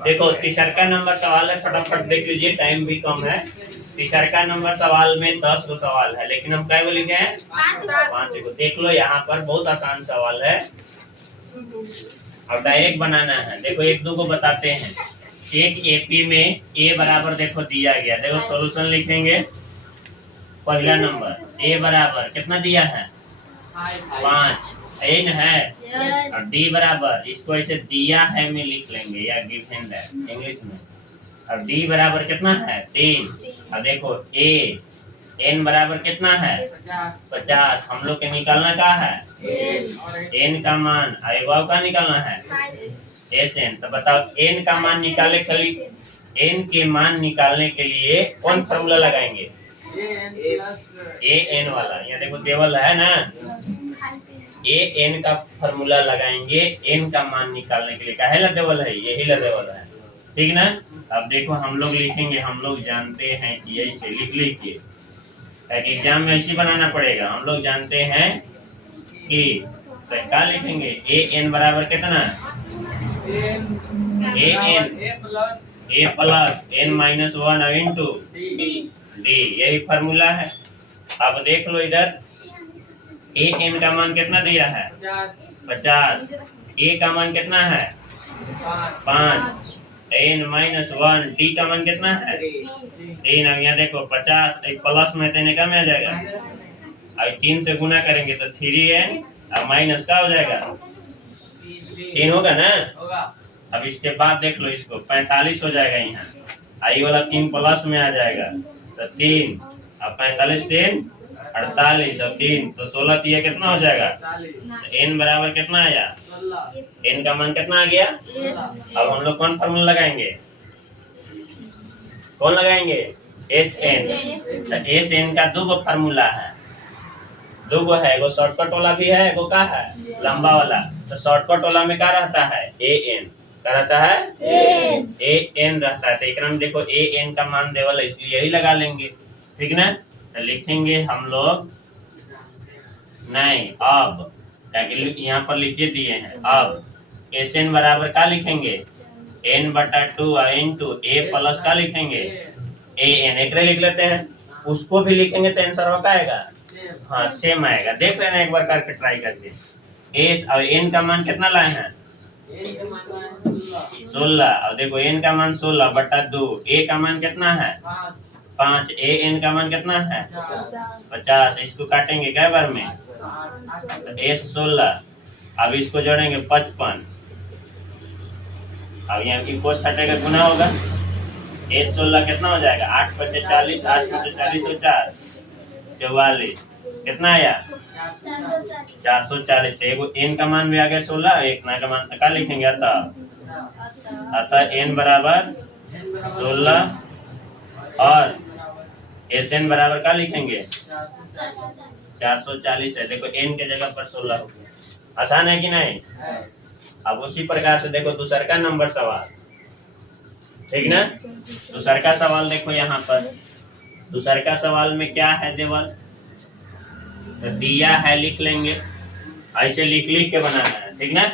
देखो तीसरा नंबर सवाल है, फटाफट देख लीजिए, टाइम भी कम है। तीसरा नंबर सवाल में 10 गो सवाल है, लेकिन हम क्या लिखे हैं? 5 गो। देख लो यहाँ पर बहुत आसान सवाल है और डायरेक्ट बनाना है। देखो एक दो को बताते हैं। एक एपी में ए बराबर देखो दिया गया, देखो सॉल्यूशन लिखेंगे। पहला नंबर ए बराबर कितना दिया है? 5 एन है और डी बराबर, इसको ऐसे दिया है में लिख लेंगे या गिवन है इंग्लिश में। और डी बराबर कितना है? 3। और देखो ए एन बराबर कितना है? 50। हम लोग के निकालना क्या है? एन का मान। और का निकालना है एस एन। तो बताओ एन का मान निकालने के लिए, एन के मान निकालने के लिए कौन फॉर्मूला लगाएंगे? ए एन वाला। यहाँ देखो टेबल है ना, ए एन का फॉर्मूला लगाएंगे एन का मान निकालने के लिए। काहे ला टेबल है? यही ला टेबल है, ठीक ना। अब देखो हम लोग लिखेंगे, हम लोग जानते हैं कि ऐसे लिख लीजिए, ताकि एग्जाम में ऐसे बनाना पड़ेगा। हम लोग जानते हैं कि तो क्या लिखेंगे? ए एन बराबर कितना? A plus N minus 1 into D, यही फॉर्मूला है। अब देख लो इधर, ए एन का मान कितना दिया है? 50। ए का मान कितना है? 5। एन माइनस 1, डी का मान कितना है? 3। अब यहाँ देखो 50 एक प्लस में देने का में आ जाएगा, और 3 से गुना करेंगे तो 3n, अब माइनस का हो जाएगा 3 होगा ना। अब इसके बाद देख लो इसको 45 हो जाएगा यहाँ, आई वाला 3 प्लस में आ जाएगा तो 3, अब 45 3 48 और 3 तो 16 दिया कितना हो जाएगा? तो एन बराबर कितना आया? एन का मान कितना आ गया? अब हम लोग कौन फॉर्मूला लगाएंगे? कौन लगाएंगे? S N. तो एस एन का दो गो फार्मूला है, दो गो है, एगो शॉर्टकट वाला भी है, एगो का है लंबा वाला। तो शॉर्टकट वाला में क्या रहता है? A N. क्या रहता है? ए एन रहता है। तो एक में देखो ए एन का मान देवल है, इसलिए यही लगा लेंगे, ठीक ना। तो लिखेंगे हम लोग, नहीं अब यहाँ पर लिखे दिए हैं, अब एस एन बराबर क्या लिखेंगे? एन बटा 2 इंटू ए प्लस का लिखेंगे ए एन। एक लिख लेते हैं, उसको भी लिखेंगे तो आंसर क्या आएगा? हाँ सेम आएगा। देख लेना एक बार करके ट्राई करके। ए और एन का मान कितना लाए हैं? 16। और देखो एन का मान 16 बटा 2, ए का मान कितना है? 5, ए एन का मान कितना है? 50। इसको काटेंगे क्या बार में? ए 16, अब इसको जोड़ेंगे 55, अब यहाँ की कोस हटेगा गुना होगा। ए 16 कितना हो जाएगा? 8 × 40, 8 × 40 हो 4 44, कितना आया? 440। तो एगो एन का मान भी आ गया 16, एक ना का मान क्या लिखेंगे? अतः एन बराबर 16 और एस एन बराबर क्या लिखेंगे? 440 है। देखो एन के जगह पर 16 हो गया। आसान है कि नहीं? अब उसी प्रकार से देखो दूसरा का नंबर सवाल, ठीक ना। दूसरा का सवाल देखो यहाँ पर, दूसरा का सवाल में क्या है देवल? तो दिया है, लिख लेंगे, ऐसे लिख लिख के बनाना है, ठीक ना।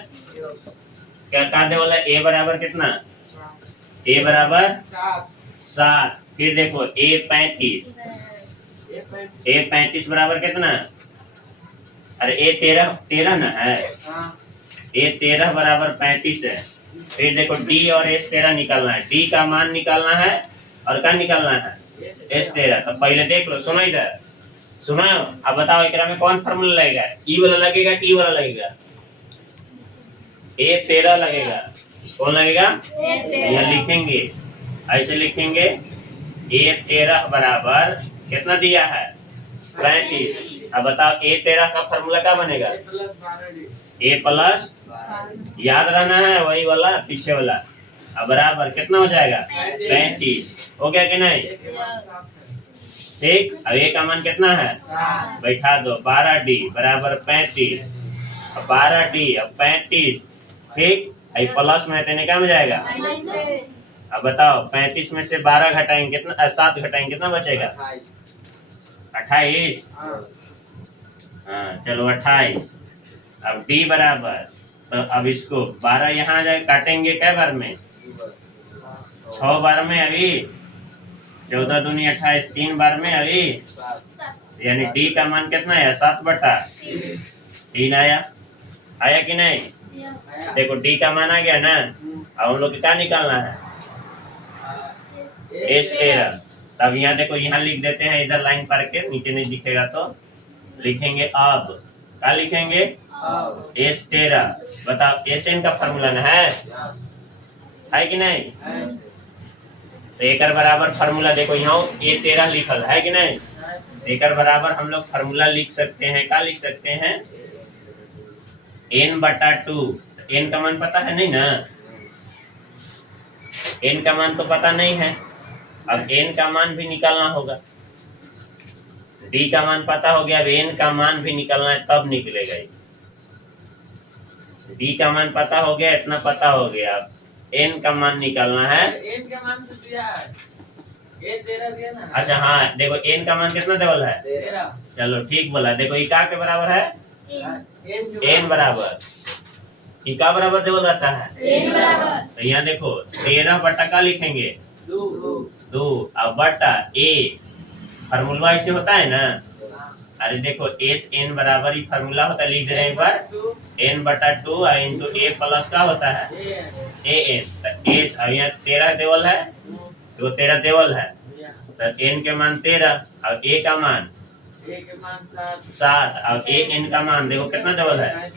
क्या कहा देवल है? ए बराबर कितना? ए बराबर 7। फिर देखो ए 35, ए 35 बराबर कितना? अरे ए 13 ना है, ए 13 बराबर 35 है। फिर देखो डी और एस 13 निकालना है, डी का मान निकालना है और क्या निकालना है? एस 13। तो पहले देख लो, सुनो इधर, सुनो। अब बताओ एकरा में कौन फॉर्मूला लगेगा? ई वाला लगेगा कि ई वाला लगेगा? ए 13 लगेगा। कौन लगेगा? यहाँ लिखेंगे, ऐसे लिखेंगे, ए 13 बराबर कितना दिया है? 35। अब बताओ ए 13 का फॉर्मूला क्या बनेगा? ए प्लस, याद रहना है वही वाला पीछे वाला। अब बराबर कितना हो जाएगा? 35। हो गया कि नहीं? ठीक। अब ए का मान कितना है? बैठा दो, 12d बराबर 35। अब 12d अब 35, ठीक। प्लस में देने का में जाएगा। अब बताओ 35 में से 12 घटाएंगे कितना? 7 घटाएंगे कितना बचेगा? 28। हाँ चलो 28। अब d बराबर, तो अब इसको 12 यहाँ आ जाए, काटेंगे क्या बार में? 6 बार में अभी 14 दूनी 28, 3 बार में अभी यानी डी का मान कितना है 7/3 आया। आया कि नहीं? देखो डी का मान आ गया ना। अब हम लोग को क्या निकालना है S13। तब यहाँ देखो यहाँ लिख देते हैं इधर लाइन पर के नीचे नहीं दिखेगा तो लिखेंगे अब क्या लिखेंगे S13। बताओ Sn का फॉर्मूला ना है कि नहीं? तो एकर बराबर फार्मूला देखो यहाँ A13 लिखल है कि नहीं? एकर बराबर हम लोग फार्मूला लिख सकते हैं। क्या लिख सकते हैं n/2। n का मान पता है नहीं ना? n का मान तो पता नहीं है। अब n का मान भी निकालना होगा। d का मान पता हो गया, अब n का मान भी निकालना है तब निकलेगा। d का मान पता हो गया, इतना पता हो गया। अब n का मान निकालना है। n का मान तो दिया है, ये 13 दिया ना। अच्छा हाँ देखो n का मान कितना देवल है 13। चलो ठीक बोला। देखो ये क्या के बराबर है n बराबर ये का बराबर देवल रहता है n बराबर। तो यहाँ देखो 13 का लिखेंगे 2 अब बटा a फार्मूला ऐसे होता है ना। अरे देखो Sn बराबर ही फार्मूला होता है, लिख दे रहे हैं एक बार n/2 इंटू a प्लस का होता है an। तो s अब यहाँ 13 देवल है तो 13 देवल है तो n के मान 13 और a का मान 7 और an का मान देखो कितना देवल है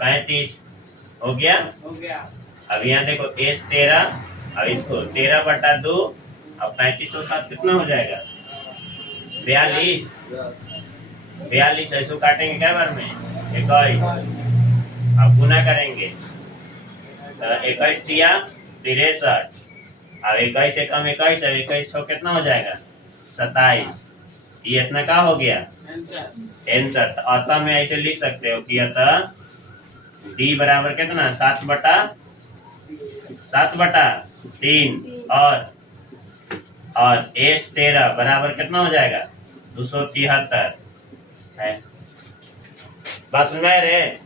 35 हो गया। अब यहाँ देखो S13 और इसको 13/2 और 35 और 7 कितना हो जाएगा 42। ऐसे काटेंगे क्या बार में 21। अब गुना करेंगे तो 21 दिया 63 अब 21 से कम 21 है 21 सौ कितना हो जाएगा 27। ये इतना का हो गया आंसर। तो अतः में ऐसे लिख सकते हो कि अतः डी बराबर कितना 7/3 और S13 बराबर कितना हो जाएगा 273 है। बस में रे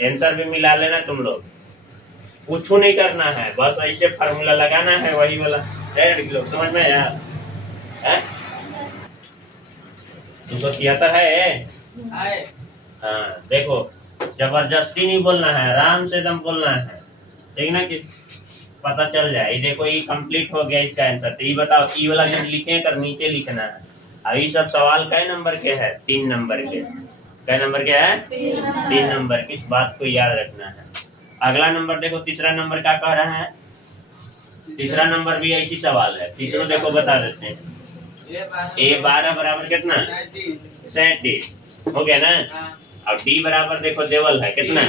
आंसर भी मिला लेना तुम लोग, कुछ नहीं करना है, बस ऐसे फार्मूला लगाना है वही वाला। लोग समझ में आया है 273 है। हाँ देखो जबरदस्ती नहीं बोलना है, आराम से एकदम बोलना है ठीक ना कि पता चल जाए। ये देखो ये कंप्लीट हो गया इसका आंसर। तो ये बताओ ये वाला जब लिखे कर नीचे लिखना है। अब ये सब सवाल कै नंबर के है 3 नंबर के। कै नंबर के है 3 नंबर की, इस बात को याद रखना है। अगला नंबर देखो तीसरा नंबर क्या कह रहा है। तीसरा नंबर भी ऐसी सवाल है। तीसरा देखो बता देते हैं A12 बराबर कितना 37 हो गया ना। अब डी बराबर देखो देवल है कितना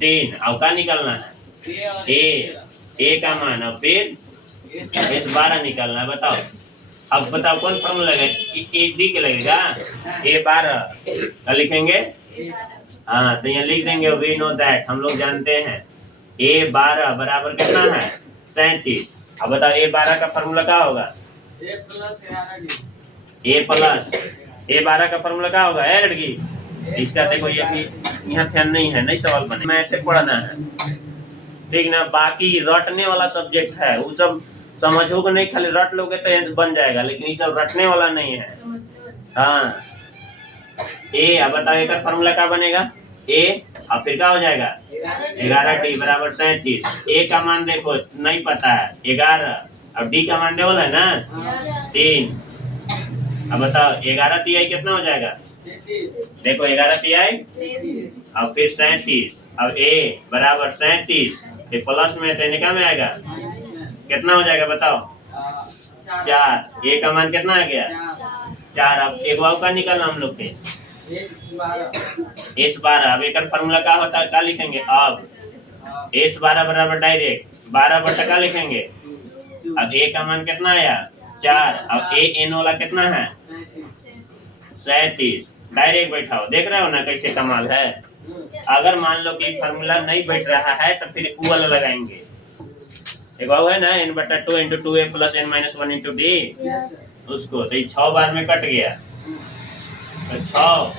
3। अब का निकालना है ए का मान और फिर S12 निकालना है। बताओ अब बताओ कौन फॉर्मूला लगेगा डी के लगेगा A12 लिखेंगे। हाँ तो यहाँ लिख देंगे वी नो दैट हम लोग जानते हैं A12 बराबर कितना है 37। अब बताओ A12 का फॉर्मूला क्या होगा A12 का फॉर्मूला क्या होगा है लड़की। इसका देखो ये भी यहाँ ध्यान नहीं है, नहीं सवाल बने मैथ पढ़ना है ठीक ना। बाकी रटने वाला सब्जेक्ट है वो सब समझो को नहीं, खाली रट लोगे तो बन जाएगा, लेकिन ये सब रटने वाला नहीं है। हाँ ए अब बताओ एक फॉर्मूला क्या बनेगा ए और फिर क्या हो जाएगा 11D बराबर 37। ए का मान देखो नहीं पता है 11 अब डी का मान देवल है ना 3। अब बताओ 11 तिहाई कितना हो जाएगा देखो 11 तिहाई अब फिर 37। अब ए बराबर 37 फिर प्लस में तो क्या में आएगा कितना हो जाएगा बताओ 4। ए का मान कितना आ गया 4। अब एक वाव का निकालना हम लोग के S12। अब एक फॉर्मूला क्या होता है क्या लिखेंगे अब S12 बराबर डायरेक्ट 12/का लिखेंगे। अब ए का मान कितना आया 4। अब ए एन वाला कितना है 37। डायरेक्ट बैठाओ देख रहे हो ना कैसे कमाल है। अगर मान लो कि फॉर्मूला नहीं बैठ रहा है तो फिर ऊ वाला लगाएंगे। एक वो है ना n/2 × 2a + n-1 × d उसको तो 6 बार में कट गया तो 6।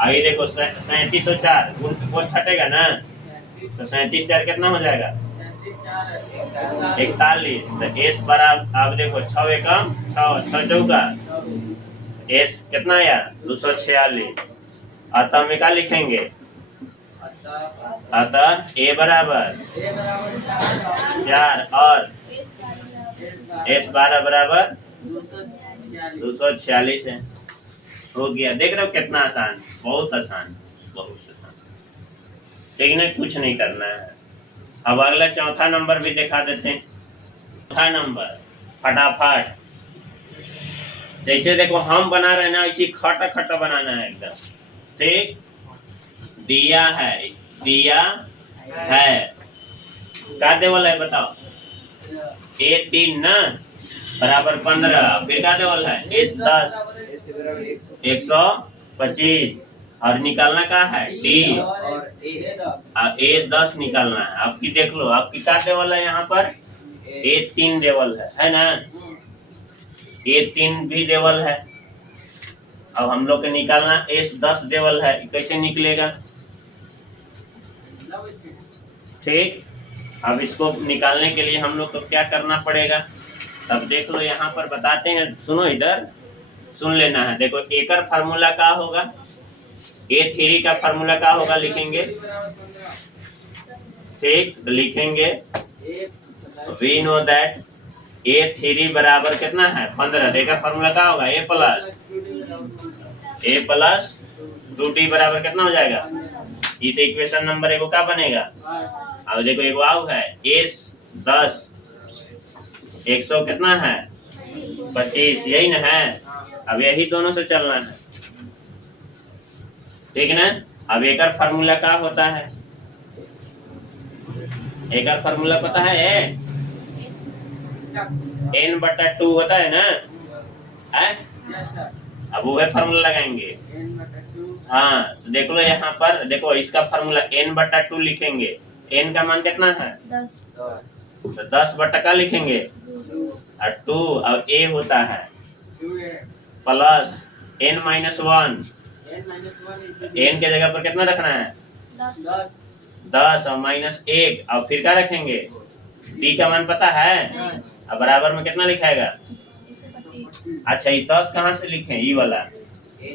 आगे देखो 37 और 4 गुण हटेगा ना तो 37 4 कितना हो जाएगा 41। तो एस बराबर आप देखो 6 एकम 6 चौका एस कितना आया 246। अतः में क्या लिखेंगे अतः ए बराबर 4 और एस 12 बराबर 246 है। हो गया। देख रहे हो कितना आसान, बहुत आसान, बहुत आसान। लेकिन कुछ नहीं करना है। अब अगला चौथा नंबर भी दिखा देते हैं। चौथा नंबर फटाफट, जैसे देखो हम बना रहे हैं ना, इसी खटा खटा बनाना है एकदम। ठीक, दिया है क्या देवल है बताओ। A3 ना बराबर 15, फिर क्या देवल है S10 125 और निकालना क्या है D A10 निकालना है। आपकी देख लो, आपकी क्या देवल है यहाँ पर A3 देवल है ना। A3 भी देवल है। अब हम लोग के निकालना S10 देवल है, कैसे निकलेगा। ठीक, अब इसको निकालने के लिए हम लोग को क्या करना पड़ेगा। अब देख लो यहाँ पर बताते हैं, सुनो इधर सुन लेना है। देखो एकर फार्मूला क्या होगा, A3 का फार्मूला क्या होगा लिखेंगे। ठीक, लिखेंगे वी नो दैट A3 बराबर कितना है 15। एकर फार्मूला क्या होगा A प्लस 2D बराबर कितना हो जाएगा। ये तो इक्वेशन नंबर एगो क्या बनेगा। अब देखो एगो आउ है S10 100 कितना है 25, यही ना है। अब यही दोनों से चलना है, ठीक ना। अब एकर फार्मूला क्या होता है, एकर फार्मूला पता है n/2 होता है ना है? अब वो फार्मूला लगाएंगे। हाँ, तो देख लो यहाँ पर देखो, इसका फार्मूला n/2 लिखेंगे। n का मान कितना है 10, तो 10 का लिखेंगे और 2 और a होता है प्लस n-1। n के जगह पर कितना रखना है 10 और -1 और फिर क्या रखेंगे d का मान पता है। अब बराबर में कितना लिखाएगा। अच्छा, ये 10 कहाँ से लिखे, ये वाला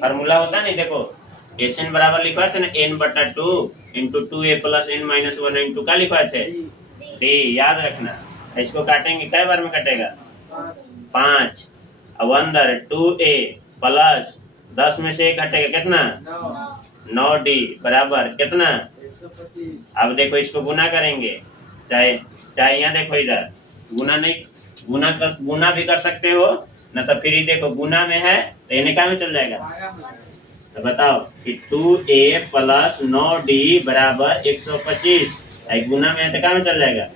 फार्मूला होता है नहीं। देखो Sn बराबर लिखा थे ना n/2 into 2a plus n-1 into क्या लिखा थे d, याद रखना। इसको काटेंगे कै बार में कटेगा 5। अब अंदर 2a प्लस 10 में से 1 घटेगा कितना 9d बराबर कितना। अब देखो इसको गुना करेंगे, चाहे यहाँ देखो इधर गुना नहीं, गुना भी कर सकते हो न, तो फिर देखो गुना में है तो इन्हें क्या में चल जाएगा। तो बताओ कि 2a प्लस 9d बराबर 125 गुना में है तो क्या में चल जाएगा।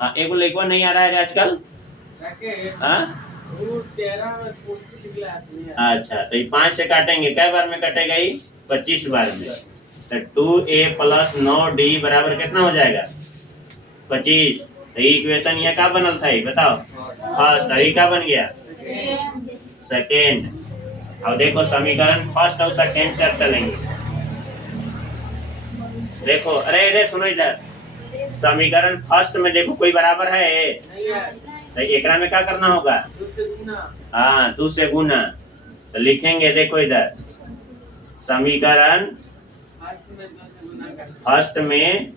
हाँ, एक लिखवा नहीं आ रहा है आजकल। हाँ, अच्छा, तो ये 5 से काटेंगे, कै बार में कटेगा ये 25 बार में। तो 2a प्लस 9d बराबर कितना हो जाएगा 25। तो ये इक्वेशन यहाँ क्या बनल था, बताओ फर्स्ट, अभी क्या बन गया सेकेंड। अब देखो समीकरण फर्स्ट और सेकेंड से चलेंगे। देखो अरे सुनो इधर, समीकरण फर्स्ट में देखो कोई बराबर है तो एकरा में क्या करना होगा। हाँ, 2 से गुना। तो लिखेंगे देखो इधर समीकरण फर्स्ट में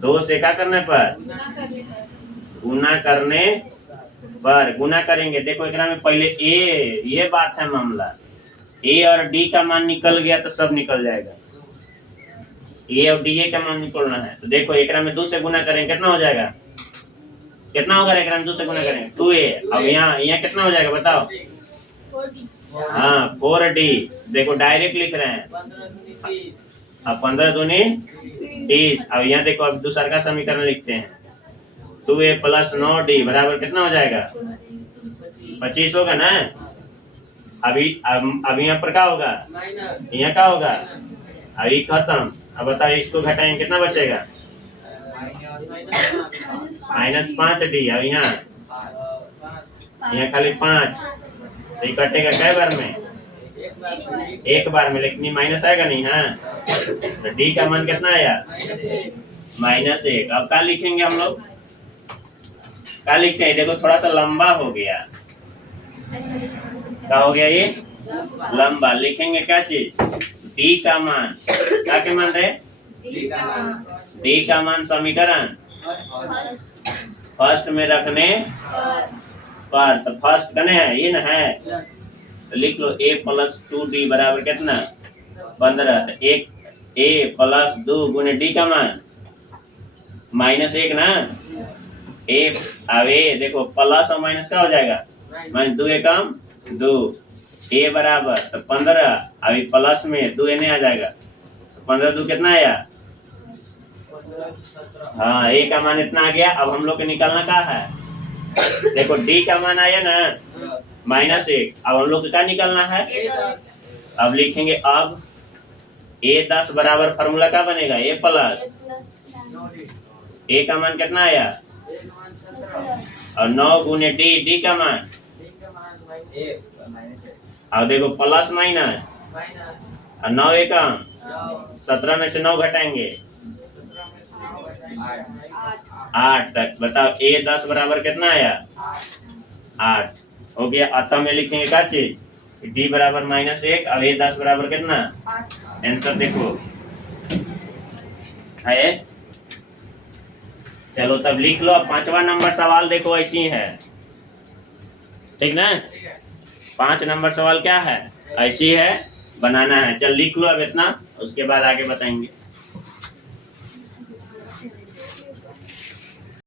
2 से क्या करने पर गुना करने पर गुना करेंगे। देखो एकरा में पहले ए, ये बात है मामला, ए और डी का मान निकल गया तो सब निकल जाएगा। ए और डी का मान निकलना है। तो देखो एकरा में 2 से गुना करेंगे कितना हो जाएगा, कितना होगा एकरा में 2 से गुना करेंगे 2a। अब यहाँ कितना हो जाएगा बताओ 4d। हाँ 4d। देखो डायरेक्ट लिख रहे हैं। अब 15 दूनी 30। अब यहाँ देखो अब दूसरा का समीकरण लिखते हैं 2a प्लस 9d बराबर कितना हो जाएगा 25 होगा ना। अभी अब यहाँ पर क्या होगा, यहाँ क्या होगा, अभी खत्म। अब बताइए इसको घटाएंगे कितना बचेगा -5d। अब यहाँ खाली 5, तो ये कटेगा कै बार में एक बार में, लेकिन माइनस आएगा नहीं। हाँ, तो d का मान कितना आया -1। अब क्या लिखेंगे हम लोग क्या लिखते हैं? देखो थोड़ा सा लंबा हो गया। क्या हो गया ये? लंबा। लिखेंगे क्या चीज? डी का मान। क्या के मान रहे? डी का मान समीकरण फर्स्ट में रखने पर। तो फर्स्ट कने है ये ना है, तो लिख लो a प्लस 2d बराबर कितना? 15। तो एक a प्लस 2 गुने d का मान -1 ना। a अब a देखो प्लस और माइनस क्या हो जाएगा? Minus 2 Ekam 2। a बराबर तो 15। अभी प्लस में 2 a नहीं आ जाएगा, तो 15 2 कितना आया? हाँ, a का मान इतना आ गया। अब हम लोग को निकालना क्या है? देखो d का मान आया ना -1। अब हम लोग को क्या निकालना है? अब लिखेंगे अब a 10 बराबर फॉर्मूला क्या बनेगा? a प्लस a का मान कितना आया? और 9 गुने d का मान। अब देखो प्लस माइनस और 9 एकम 17 में से 9 घटाएंगे 8 तक। बताओ a 10 बराबर कितना आया? 8 हो गया। अतः में लिखेंगे क्या चीज? d बराबर -1 और a 10 बराबर कितना? आंसर देखो है। चलो तब लिख लो। अब 5वां नंबर सवाल देखो ऐसी है, ठीक ना? 5 नंबर सवाल क्या है? ऐसी है, बनाना है। चल लिख लो अब इतना, उसके बाद आगे बताएंगे।